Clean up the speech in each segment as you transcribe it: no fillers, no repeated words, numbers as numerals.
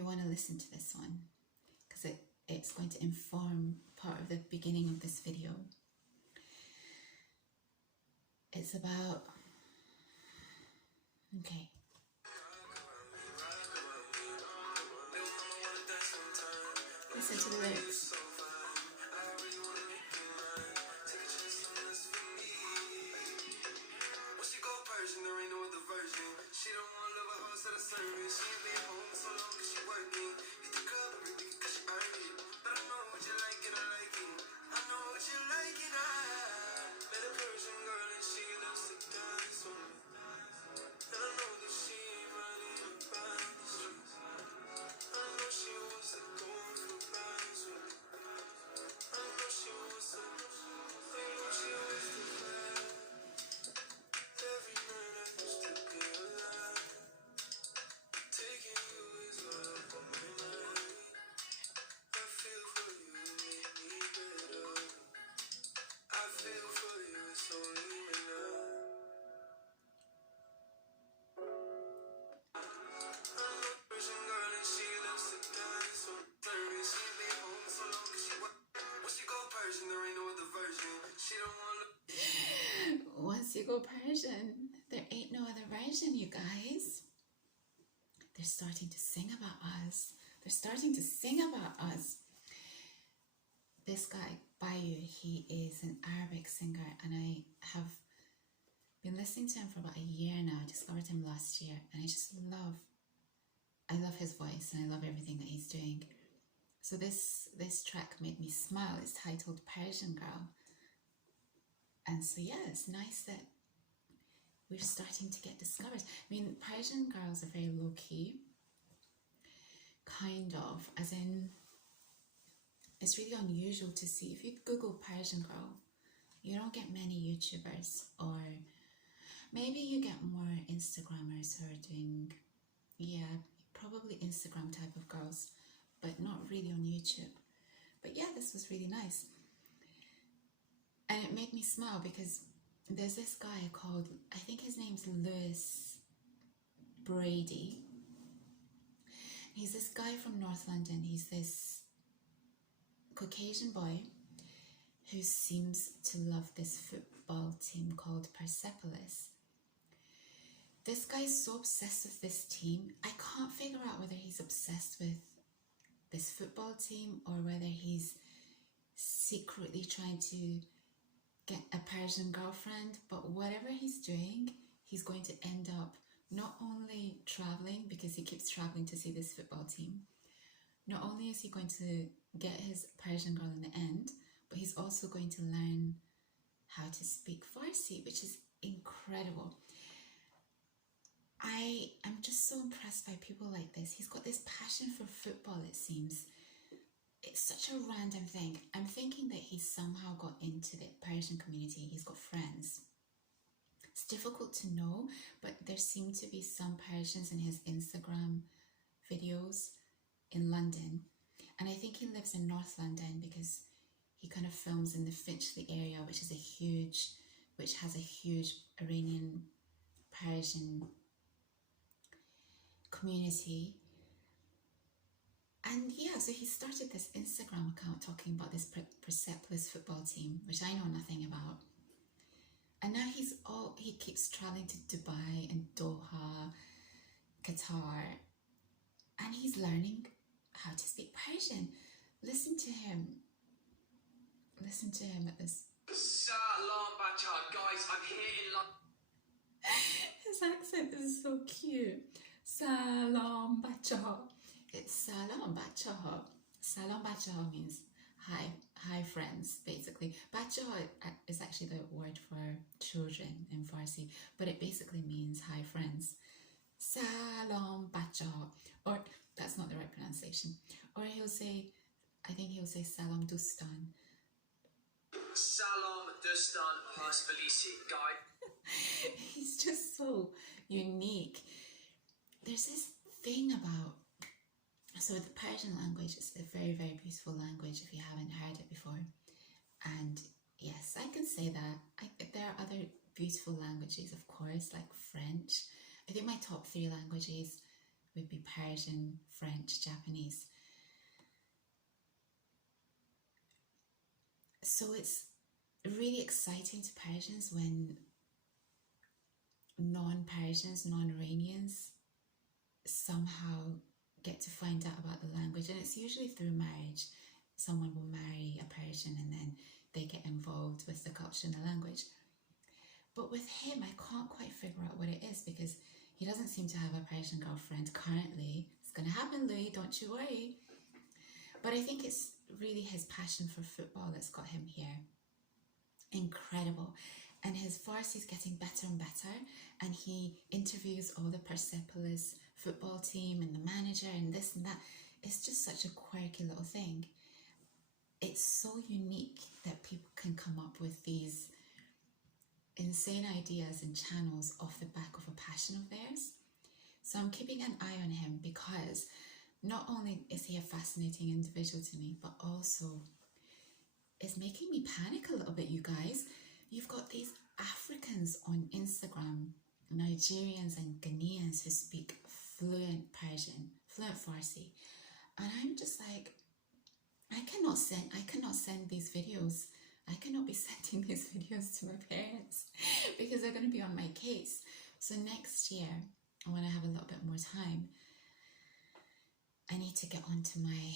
you want to listen to this one because it's going to inform part of the beginning of this video. It's about, okay. Listen to the lyrics. Once you go Persian, there ain't no other version, you guys. They're starting to sing about us. They're starting to sing about us. This guy, Bayu, he is an Arabic singer, and I have been listening to him for about a year now. I discovered him last year, and I love his voice, and I love everything that he's doing. So this track made me smile. It's titled Persian Girl. And so yeah, it's nice that we're starting to get discovered. I mean, Persian girls are very low-key, kind of, as in, it's really unusual to see. If you Google Persian girl, you don't get many YouTubers, or maybe you get more Instagrammers who are doing, yeah, probably Instagram type of girls, but not really on YouTube. But yeah, this was really nice. And it made me smile because there's this guy called, I think his name's Lewis Brady. He's this guy from North London. He's this Caucasian boy who seems to love this football team called Persepolis. This guy's so obsessed with this team. I can't figure out whether he's obsessed with this football team or whether he's secretly trying to get a Persian girlfriend, but whatever he's doing, he's going to end up not only traveling, because he keeps traveling to see this football team. Not only is he going to get his Persian girl in the end, but he's also going to learn how to speak Farsi, which is incredible. I am just so impressed by people like this. He's got this passion for football, it seems. It's such a random thing. I'm thinking that he's somehow got into the Persian community. He's got friends. It's difficult to know, but there seem to be some Persians in his Instagram videos in London. And I think he lives in North London because he kind of films in the Finchley area, which has a huge Iranian Persian community. And yeah, so he started this Instagram account talking about this Persepolis football team, which I know nothing about. And now he keeps traveling to Dubai and Doha, Qatar, and he's learning how to speak Persian. Listen to him at this. Salam Bacha, guys, I'm here in London. His accent is so cute. Salam Bacha. It's Salam Bacha. Salam Bacha means hi friends, basically. Bacha is actually the word for children in Farsi, but it basically means hi friends. Salam Bacha. Or that's not the right pronunciation. Or I think he'll say Salam Dustan. Salam Dustan Hasbalisi, guy. He's just so unique. There's this thing about, so the Persian language is a very, very beautiful language if you haven't heard it before. And yes, I can say that. There are other beautiful languages, of course, like French. I think my top 3 languages would be Persian, French, Japanese. So it's really exciting to Persians when non-Persians, non-Iranians somehow get to find out about the language, and it's usually through marriage. Someone will marry a Persian and then they get involved with the culture and the language. But with him, I can't quite figure out what it is, because he doesn't seem to have a Persian girlfriend currently. It's going to happen, Louis, don't you worry. But I think it's really his passion for football that's got him here. Incredible. And his Farsi is getting better and better, and he interviews all the Persepolis football team and the manager and this and that. It's just such a quirky little thing. It's so unique that people can come up with these insane ideas and channels off the back of a passion of theirs. So I'm keeping an eye on him, because not only is he a fascinating individual to me, but also is making me panic a little bit, you guys. You've got these Africans on Instagram, Nigerians and Ghanaians who speak fluent Persian, fluent Farsi. And I'm just like, I cannot send these videos. I cannot be sending these videos to my parents because they're going to be on my case. So next year, when I have a little bit more time, I need to get onto my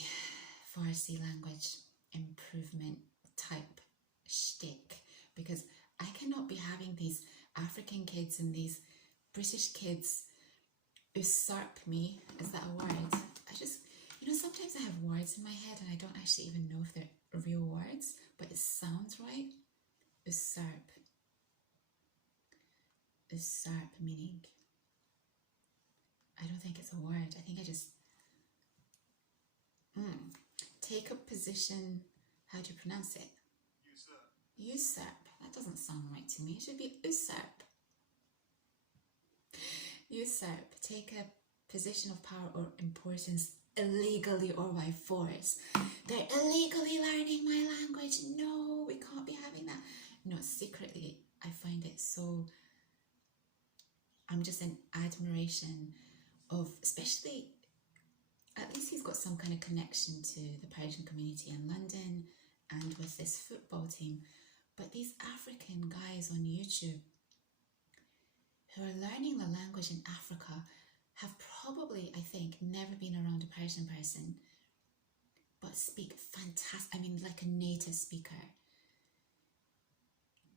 Farsi language improvement type shtick, because I cannot be having these African kids and these British kids usurp me. Is that a word? I just, sometimes I have words in my head and I don't actually even know if they're real words, but it sounds right. Usurp. Usurp meaning, I don't think it's a word. I think I just take a position. How do you pronounce it? Usurp. That doesn't sound right to me. It should be usurp. Usurp. Take a position of power or importance illegally or by force. They're illegally learning my language. No, we can't be having that. No, secretly, I find it so... I'm just in admiration of, especially, at least he's got some kind of connection to the Persian community in London and with this football team. But these African guys on YouTube who are learning the language in Africa have probably, I think, never been around a Persian person, but speak fantastic, like a native speaker.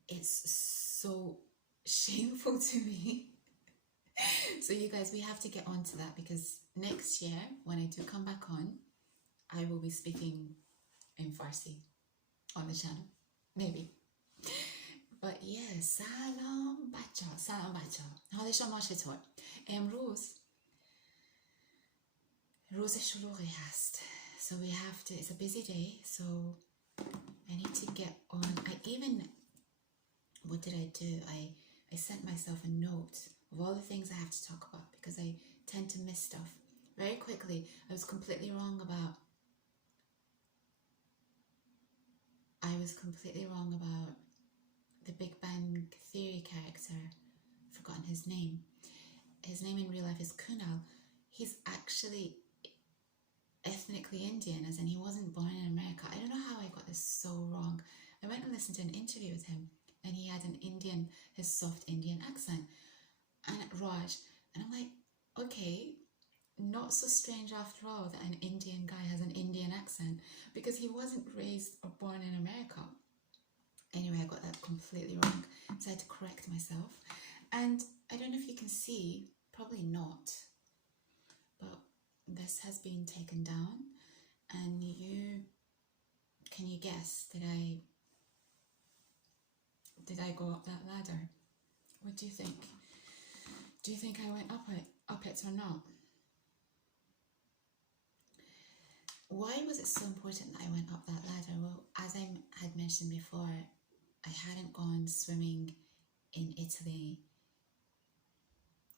It's so shameful to me. So you guys, we have to get on to that, because next year, when I do come back on, I will be speaking in Farsi on the channel. Maybe. But yeah, سلام بچه حال شما چطور؟ امروز روز شلوغی هست. So we have to, it's a busy day, so I need to get on. What did I do? I sent myself a note of all the things I have to talk about, because I tend to miss stuff. Very quickly, I was completely wrong about the Big Bang Theory character. I've forgotten his name. His name in real life is Kunal. He's actually ethnically Indian, as in he wasn't born in America. I don't know how I got this so wrong. I went and listened to an interview with him, and he had his soft Indian accent, and Raj, and I'm like, okay, not so strange after all that an Indian guy has an Indian accent, because he wasn't raised or born in America. Anyway, I got that completely wrong, so I had to correct myself. And I don't know if you can see, probably not, but this has been taken down, and can you guess, did I go up that ladder? What do you think? Do you think I went up it or not? Why was it so important that I went up that ladder? Well, as I had mentioned before, I hadn't gone swimming in Italy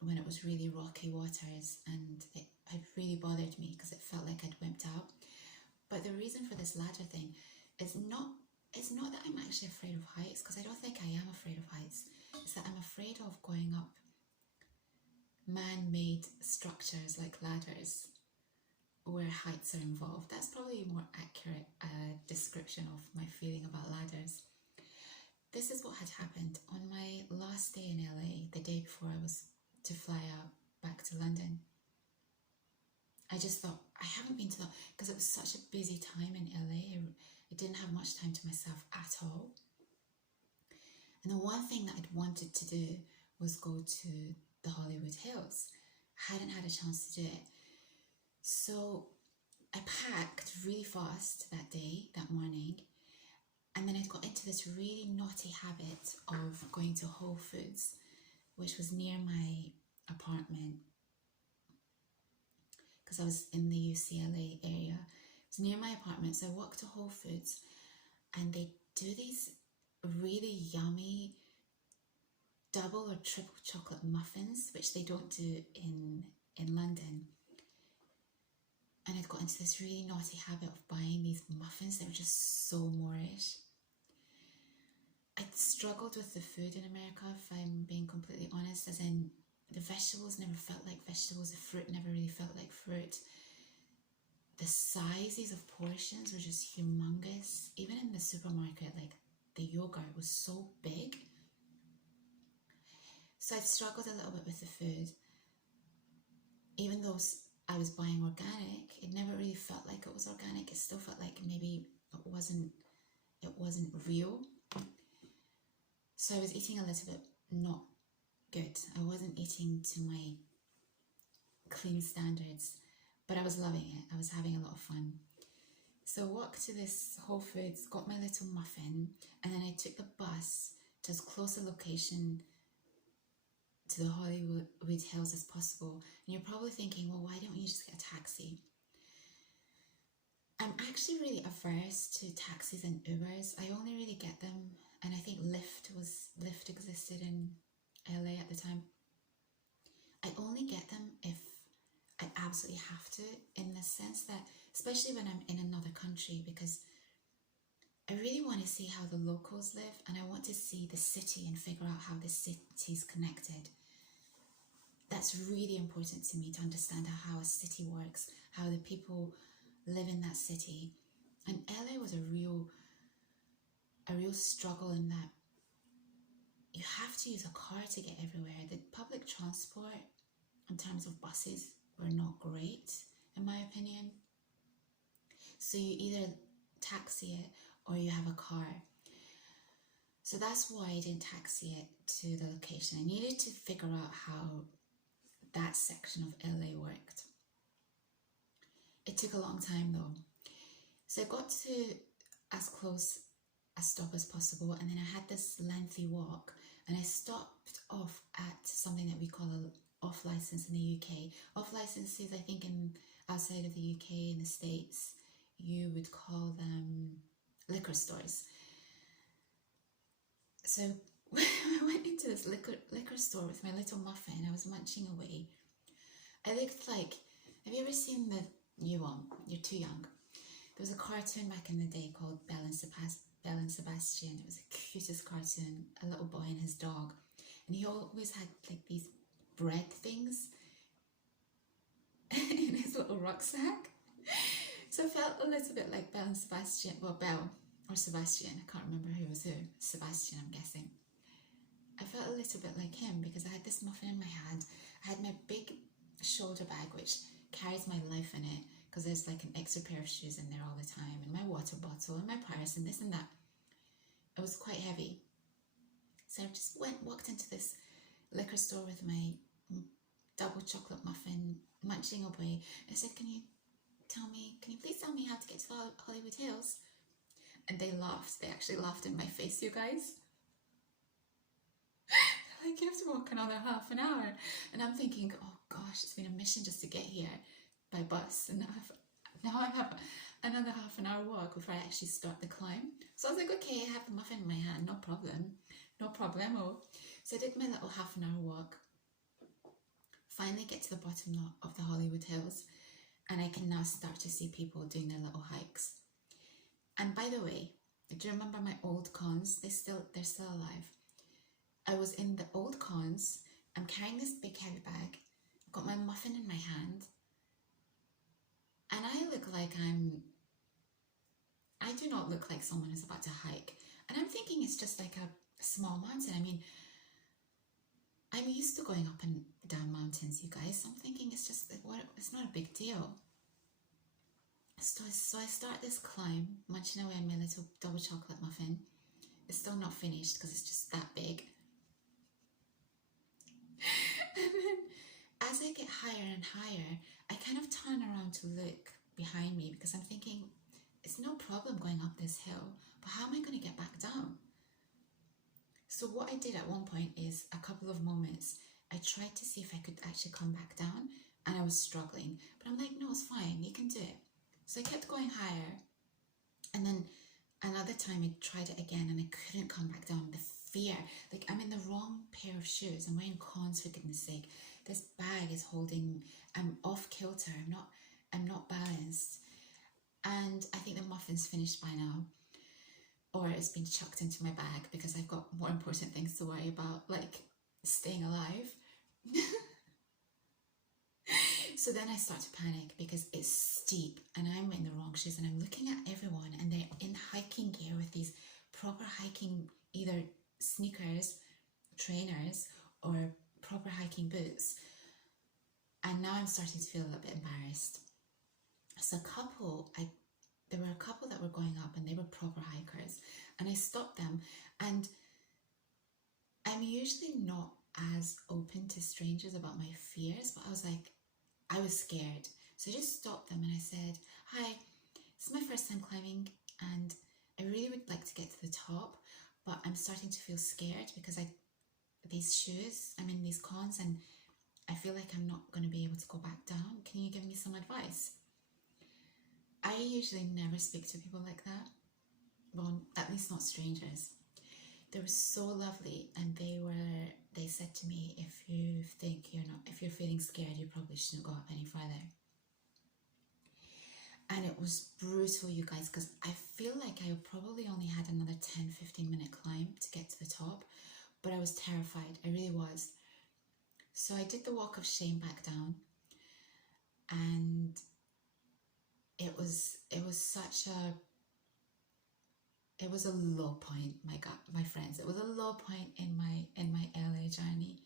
when it was really rocky waters, and it had really bothered me because it felt like I'd wimped out. But the reason for this ladder thing is not that I'm actually afraid of heights, because I don't think I am afraid of heights. It's that I'm afraid of going up man-made structures like ladders where heights are involved. That's probably a more accurate description of my feeling about ladders. This is what had happened on my last day in LA, the day before I was to fly out back to London. I just thought, I haven't been to that, because it was such a busy time in LA. I didn't have much time to myself at all. And the one thing that I'd wanted to do was go to the Hollywood Hills. I hadn't had a chance to do it. So I packed really fast that day, that morning, and then I got into this really naughty habit of going to Whole Foods, which was near my apartment, because I was in the UCLA area. It was near my apartment, so I walked to Whole Foods, and they do these really yummy double or triple chocolate muffins, which they don't do in London. And I'd got into this really naughty habit of buying these muffins. They were just so Moorish. I'd struggled with the food in America, if I'm being completely honest, as in the vegetables never felt like vegetables, the fruit never really felt like fruit. The sizes of portions were just humongous. Even in the supermarket, like the yogurt was so big. So I'd struggled a little bit with the food. Even though I was buying organic, it never really felt like it was organic. It still felt like maybe it wasn't real. So I was eating a little bit not good. I wasn't eating to my clean standards, but I was loving it. I was having a lot of fun. So I walked to this Whole Foods, got my little muffin, and then I took the bus to as close a location to the Hollywood Hills as possible. And you're probably thinking, well, why don't you just get a taxi? I'm actually really averse to taxis and Ubers. I only really get them, and I think Lyft existed in LA at the time. I only get them if I absolutely have to, in the sense that, especially when I'm in another country, because I really want to see how the locals live, and I want to see the city and figure out how the city's connected. That's really important to me, to understand how a city works, how the people live in that city. And LA was a real struggle in that you have to use a car to get everywhere. The public transport, in terms of buses, were not great, in my opinion. So you either taxi it or you have a car. So that's why I didn't taxi it to the location. I needed to figure out how that section of LA worked. It took a long time though. So I got to as close a stop as possible, and then I had this lengthy walk, and I stopped off at something that we call a off license in the UK. Off licenses, I think outside of the UK, in the States, you would call them liquor stores. So I went into this liquor store with my little muffin. I was munching away. I looked like, have you ever seen the new one? You're too young. There was a cartoon back in the day called Belle and Sebastian. It was the cutest cartoon, a little boy and his dog. And he always had like these bread things in his little rucksack. So I felt a little bit like Belle and Sebastian. Well, Belle or Sebastian, I can't remember who was who. Sebastian, I'm guessing. I felt a little bit like him because I had this muffin in my hand. I had my big shoulder bag, which carries my life in it, because there's like an extra pair of shoes in there all the time, and my water bottle and my purse and this and that. It was quite heavy. So I just walked into this liquor store with my double chocolate muffin, munching away. I said, can you please tell me how to get to the Hollywood Hills? And they laughed. They actually laughed in my face, you guys. Like, you have to walk another half an hour. And I'm thinking, oh gosh, it's been a mission just to get here by bus. And now I have another half an hour walk before I actually start the climb. So I was like, okay, I have the muffin in my hand, no problem. No problemo. So I did my little half an hour walk. Finally get to the bottom of the Hollywood Hills. And I can now start to see people doing their little hikes. And by the way, do you remember my old cons? They're still alive. I was in the old cons. I'm carrying this big heavy bag. got my muffin in my hand, and I do not look like someone who's about to hike. And I'm thinking it's just like a small mountain. I mean, I'm used to going up and down mountains, you guys. So I'm thinking it's just, it's not a big deal. So I start this climb, munching away on my little double chocolate muffin. It's still not finished because it's just that big. And then as I get higher and higher, I kind of turn around to look behind me because I'm thinking, it's no problem going up this hill, but how am I going to get back down? So what I did at one point is, a couple of moments, I tried to see if I could actually come back down, and I was struggling. But I'm like, no, it's fine, you can do it. So I kept going higher, and then another time I tried it again, and I couldn't come back down. The fear, like I'm in the wrong pair of shoes. I'm wearing Cons, for goodness sake. This bag is holding, I'm off kilter. I'm not balanced. And I think the muffin's finished by now, or it's been chucked into my bag because I've got more important things to worry about, like staying alive. So then I start to panic because it's steep and I'm in the wrong shoes, and I'm looking at everyone and they're in hiking gear with these proper hiking, either sneakers, trainers, or proper hiking boots. And now I'm starting to feel a little bit embarrassed. So there were a couple that were going up and they were proper hikers, and I stopped them. And I'm usually not as open to strangers about my fears, but I was scared. So I just stopped them and I said, hi, this is my first time climbing and I really would like to get to the top, but I'm starting to feel scared because these shoes, I'm in these Cons and I feel like I'm not going to be able to go back down. Can you give me some advice? I usually never speak to people like that. Well, at least not strangers. They were so lovely, and they said to me, if you're feeling scared, you probably shouldn't go up any further. And it was brutal, you guys, because I feel like I probably only had another 10-15 minute climb to get to the top, but I was terrified. I really was. So I did the walk of shame back down, and it was a low point, my friends. It was a low point in my LA journey.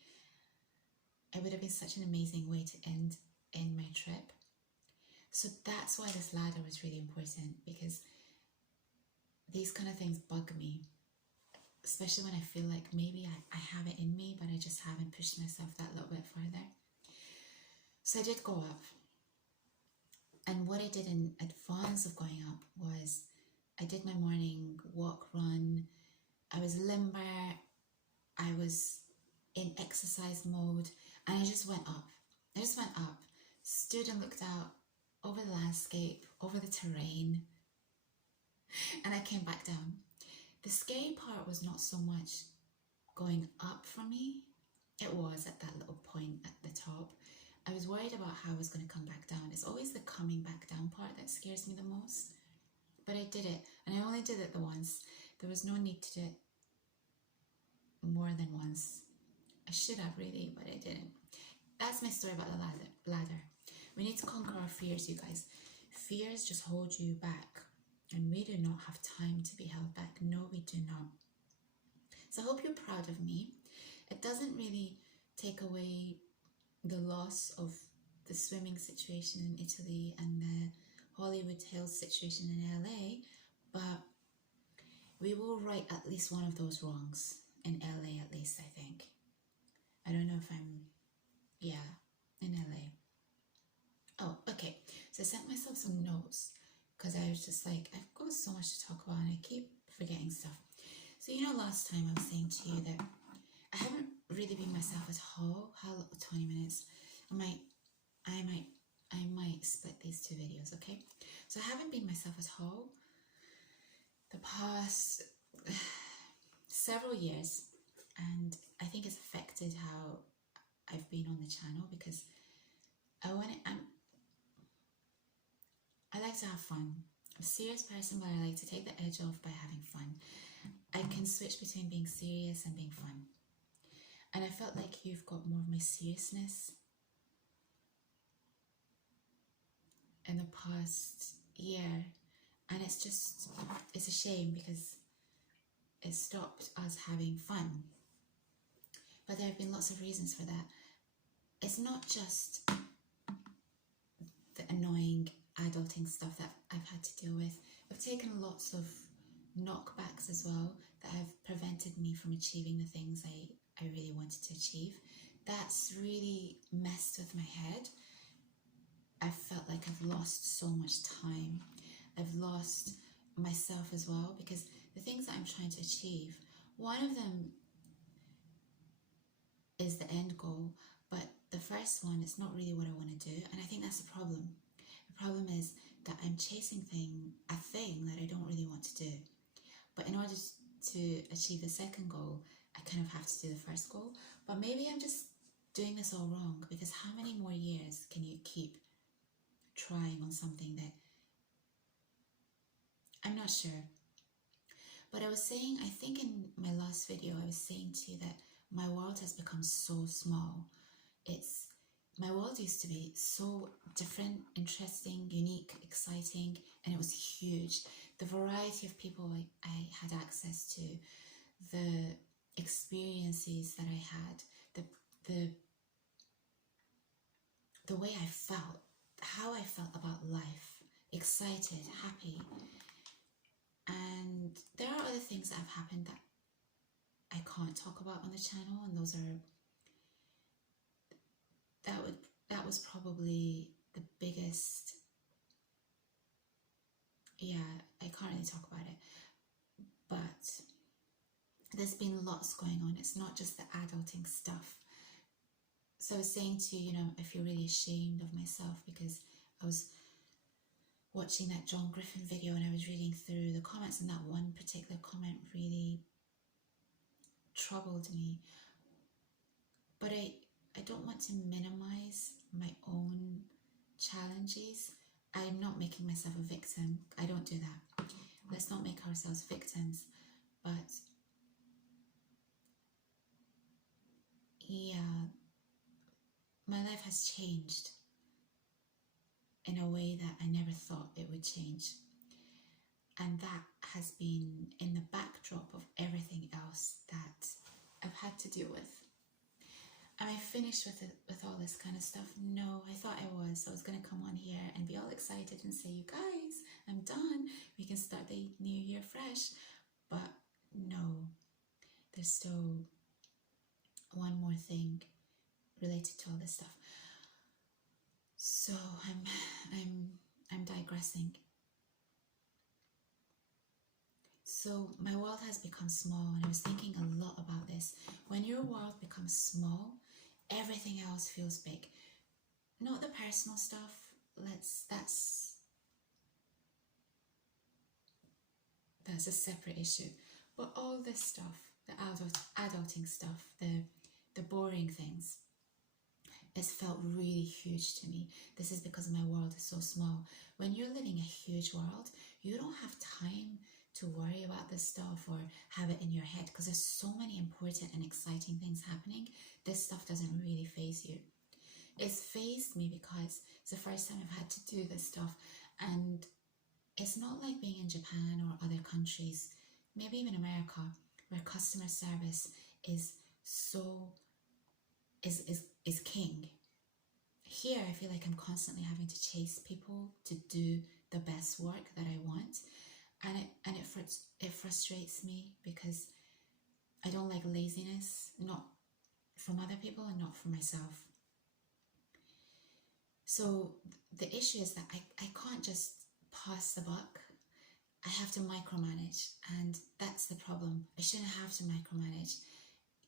It would have been such an amazing way to end in my trip. So that's why this ladder was really important, because these kind of things bug me, especially when I feel like maybe I have it in me, but I just haven't pushed myself that little bit further. So I did go up. And what I did in advance of going up was I did my morning walk, run. I was limber. I was in exercise mode, and I just went up. Stood and looked out over the landscape, over the terrain, and I came back down. The scary part was not so much going up for me. It was at that little point at the top. I was worried about how I was going to come back down. It's always the coming back down part that scares me the most. But I did it, and I only did it the once. There was no need to do it more than once. I should have really, but I didn't. That's my story about the ladder. We need to conquer our fears, you guys. Fears just hold you back, and we do not have time to be held back. No, we do not. So I hope you're proud of me. It doesn't really take away the loss of the swimming situation in Italy and the Hollywood Hills situation in LA, but we will right at least one of those wrongs in LA, at least, I think. I don't know if in LA. Oh, okay. So I sent myself some notes because I was just like, I've got so much to talk about and I keep forgetting stuff. So last time I was saying to you that I haven't really been myself at all. How little 20 minutes. I might split these two videos, okay? So I haven't been myself at all the past several years, and I think it's affected how I've been on the channel, because I like to have fun. I'm a serious person, but I like to take the edge off by having fun. I can switch between being serious and being fun. And I felt like you've got more of my seriousness in the past year, and it's a shame because it stopped us having fun. But there have been lots of reasons for that. It's not just the annoying adulting stuff that I've had to deal with. I've taken lots of knockbacks as well that have prevented me from achieving the things I really wanted to achieve. That's really messed with my head. I felt like I've lost so much time. I've lost myself as well, because the things that I'm trying to achieve, one of them is the end goal, but the first one is not really what I want to do, and I think that's the problem. The problem is that I'm chasing a thing that I don't really want to do. But in order to achieve the second goal, I kind of have to do the first goal. But maybe I'm just doing this all wrong, because how many more years can you keep trying on something that I'm not sure. But I was saying, I think in my last video, I was saying to you that my world has become so small. My world used to be so different, interesting, unique, exciting, and it was huge. The variety of people I had access to, the experiences that I had, the way I felt, how I felt about life, excited, happy. And there are other things that have happened that I can't talk about on the channel, and that was probably the biggest. Yeah, I can't really talk about it, but there's been lots going on. It's not just the adulting stuff. So I was saying to you, I feel really ashamed of myself because I was watching that John Griffin video and I was reading through the comments, and that one particular comment really troubled me. But I don't want to minimize my own challenges. I'm not making myself a victim. I don't do that. Let's not make ourselves victims. But yeah, my life has changed in a way that I never thought it would change. And that has been in the backdrop of everything else that I've had to deal with. Am I finished with all this kind of stuff? No, I thought I was. I was going to come on here and be all excited and say, you guys, I'm done. We can start the new year fresh. But no, there's still one more thing related to all this stuff. So I'm digressing. So my world has become small, and I was thinking a lot about this. When your world becomes small, everything else feels big. Not the personal stuff. That's a separate issue. But all this stuff, the adulting stuff, the boring things, it's felt really huge to me. This is because my world is so small. When you're living a huge world, you don't have time to worry about this stuff or have it in your head, because there's so many important and exciting things happening. This stuff doesn't really faze you. It's fazed me because it's the first time I've had to do this stuff, and it's not like being in Japan or other countries, maybe even America, where customer service is king. Here I feel like I'm constantly having to chase people to do the best work that I want, and it frustrates me because I don't like laziness, not from other people and not for myself. So the issue is that I can't just pass the buck. I have to micromanage, and that's the problem. I shouldn't have to micromanage.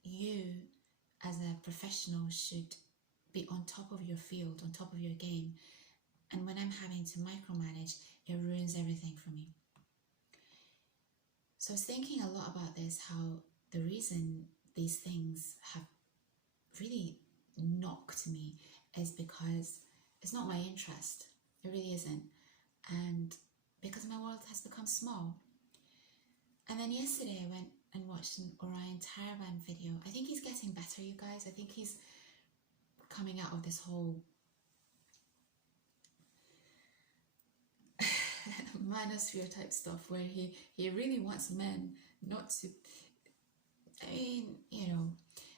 You, as a professional, should be on top of your field, on top of your game. And when I'm having to micromanage, it ruins everything for me. So I was thinking a lot about this, how the reason these things have really knocked me is because it's not my interest. It really isn't. And because my world has become small. And then yesterday I went and watched an Orion Taraban video. I think he's getting better, you guys. I think he's coming out of this whole manosphere type stuff where he really wants men not to. I mean, you know,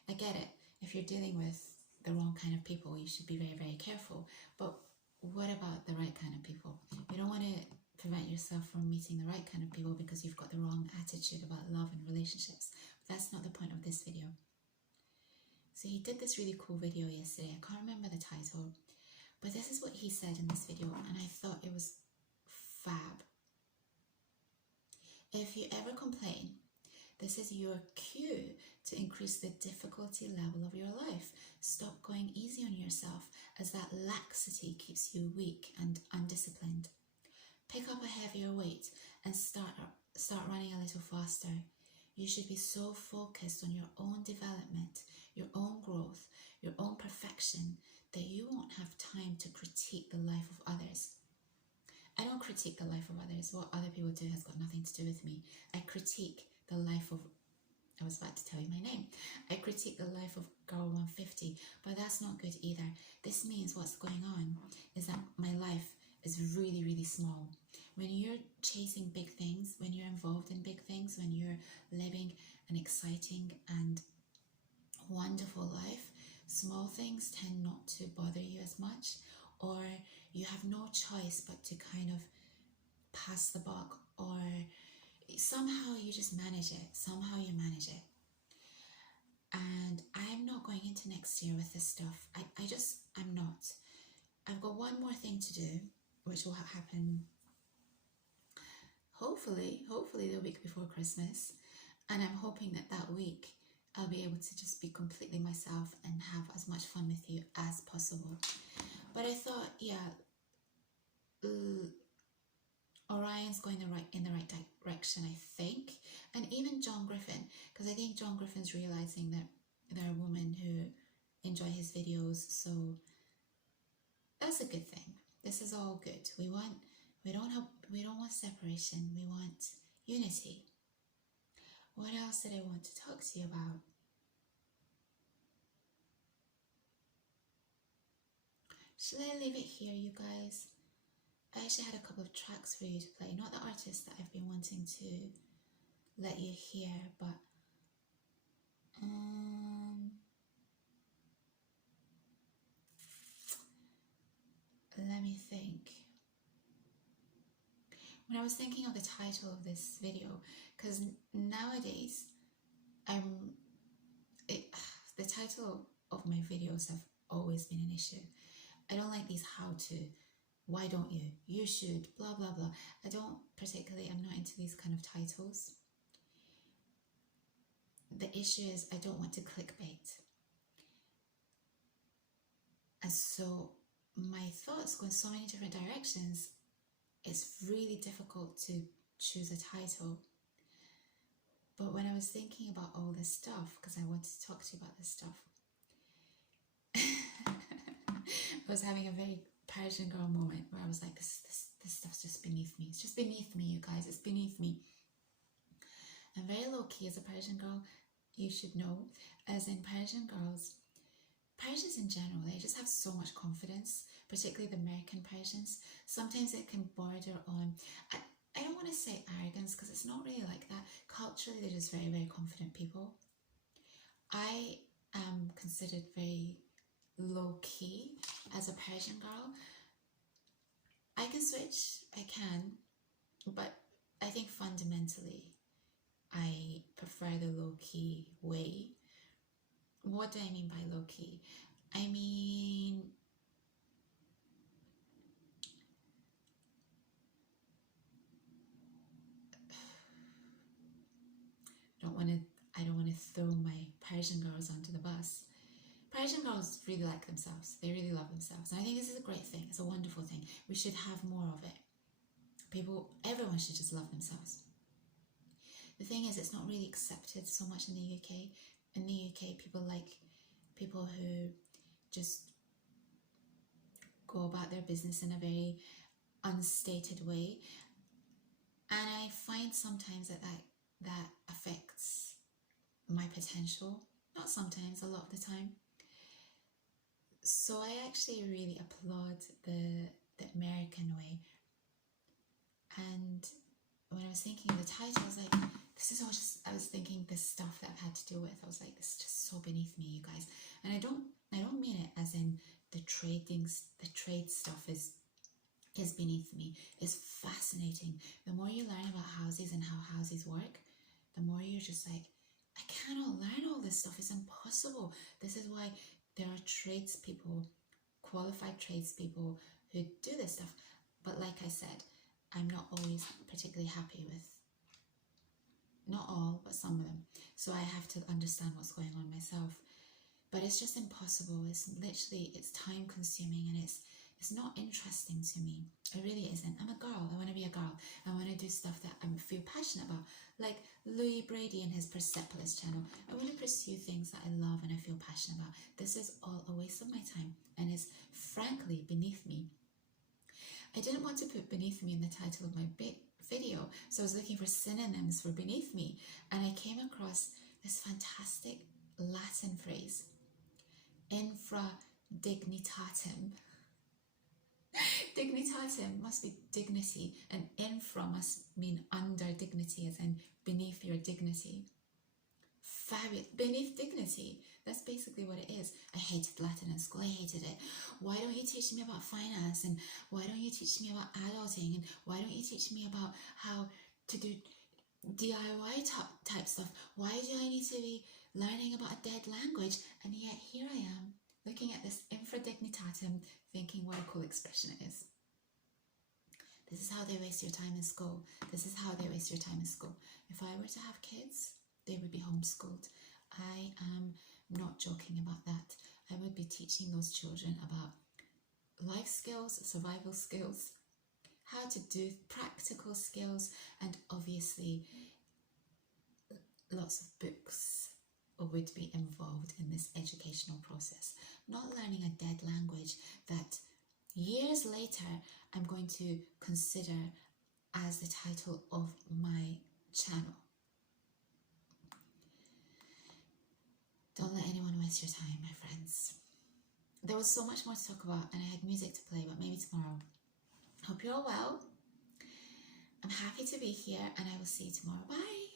I get it. If you're dealing with the wrong kind of people, you should be very, very careful. But what about the right kind of people? You don't want to prevent yourself from meeting the right kind of people because you've got the wrong attitude about love and relationships. That's not the point of this video. So he did this really cool video yesterday. I can't remember the title, but this is what he said in this video, and I thought it was fab. If you ever complain, this is your cue to increase the difficulty level of your life. Stop going easy on yourself, as that laxity keeps you weak and undisciplined. Pick up a heavier weight and start running a little faster. You should be so focused on your own development, your own growth, your own perfection, that you won't have time to critique the life of others. I don't critique the life of others. What other people do has got nothing to do with me. I critique the life of, I was about to tell you my name. I critique the life of girl 150, but that's not good either. This means what's going on is that my life is really, really small. When you're chasing big things, when you're involved in big things, when you're living an exciting and wonderful life, small things tend not to bother you as much, or you have no choice but to kind of pass the buck, or somehow you just manage it. Somehow you manage it. And I'm not going into next year with this stuff. I'm not. I've got one more thing to do, which will happen hopefully the week before Christmas. And I'm hoping that week I'll be able to just be completely myself and have as much fun with you as possible. But I thought, yeah, Orion's going in the right direction, I think. And even John Griffin, because I think John Griffin's realizing that there are women who enjoy his videos, so that's a good thing. This is all good. We don't want separation, we want unity. What else did I want to talk to you about? Should I leave it here, you guys? I actually had a couple of tracks for you to play. Not the artists that I've been wanting to let you hear, but let me think. When I was thinking of the title of this video, because nowadays the title of my videos have always been an issue. I don't like these how-to, why don't you, you should, blah blah blah. I'm not into these kind of titles. The issue is I don't want to clickbait, and so my thoughts go in so many different directions. It's really difficult to choose a title. But when I was thinking about all this stuff, because I wanted to talk to you about this stuff, I was having a very Persian girl moment where I was like, this stuff's just beneath me. It's just beneath me, you guys. It's beneath me. I'm very low-key as a Persian girl. You should know, as in Persians in general, they just have so much confidence, particularly the American Persians. Sometimes it can border on, I don't want to say arrogance, because it's not really like that. Culturally, they're just very, very confident people. I am considered very low-key as a Persian girl. I can switch, I can, but I think fundamentally I prefer the low-key way. What do I mean by low-key? I mean, I don't want to throw my Persian girls onto the bus. Persian girls really like themselves. They really love themselves. And I think this is a great thing. It's a wonderful thing. We should have more of it. Everyone should just love themselves. The thing is, it's not really accepted so much in the UK. In the UK, people like people who just go about their business in a very unstated way. And I find sometimes that affects my potential. Not sometimes, a lot of the time. So I actually really applaud the American way. And when I was thinking of the title, I was like, this is all just, I was thinking this stuff that I've had to deal with. I was like, this is just so beneath me, you guys. And I don't mean it as in the trade stuff is beneath me. It's fascinating. The more you learn about houses and how houses work, the more you're just like, I cannot learn all this stuff. It's impossible. This is why there are tradespeople, qualified tradespeople who do this stuff. But like I said, I'm not always particularly happy with, not all, but some of them. So I have to understand what's going on myself. But it's just impossible. It's literally, it's time consuming, and it's not interesting to me. It really isn't. I'm a girl. I want to be a girl. I want to do stuff that I feel passionate about. Like Louis Brady and his Persepolis channel. I want to pursue things that I love and I feel passionate about. This is all a waste of my time, and is frankly beneath me. I didn't want to put beneath me in the title of my video, so I was looking for synonyms for beneath me, and I came across this fantastic Latin phrase, Infra Dignitatem. Dignitatem must be dignity, and infra must mean under dignity, as in beneath your dignity. Fabulous. Beneath dignity. That's basically what it is. I hated Latin in school. I hated it. Why don't you teach me about finance? And why don't you teach me about adulting? And why don't you teach me about how to do DIY type stuff? Why do I need to be learning about a dead language? And yet here I am, looking at this Infra Dignitatem, thinking what a cool expression it is. This is how they waste your time in school. This is how they waste your time in school. If I were to have kids, they would be homeschooled. I am not joking about that. I would be teaching those children about life skills, survival skills, how to do practical skills, and obviously lots of books would be involved in this educational process. Not learning a dead language that years later I'm going to consider as the title of my channel. Don't let anyone waste your time, my friends. There was so much more to talk about, and I had music to play, but maybe tomorrow. Hope you're all well. I'm happy to be here, and I will see you tomorrow. Bye.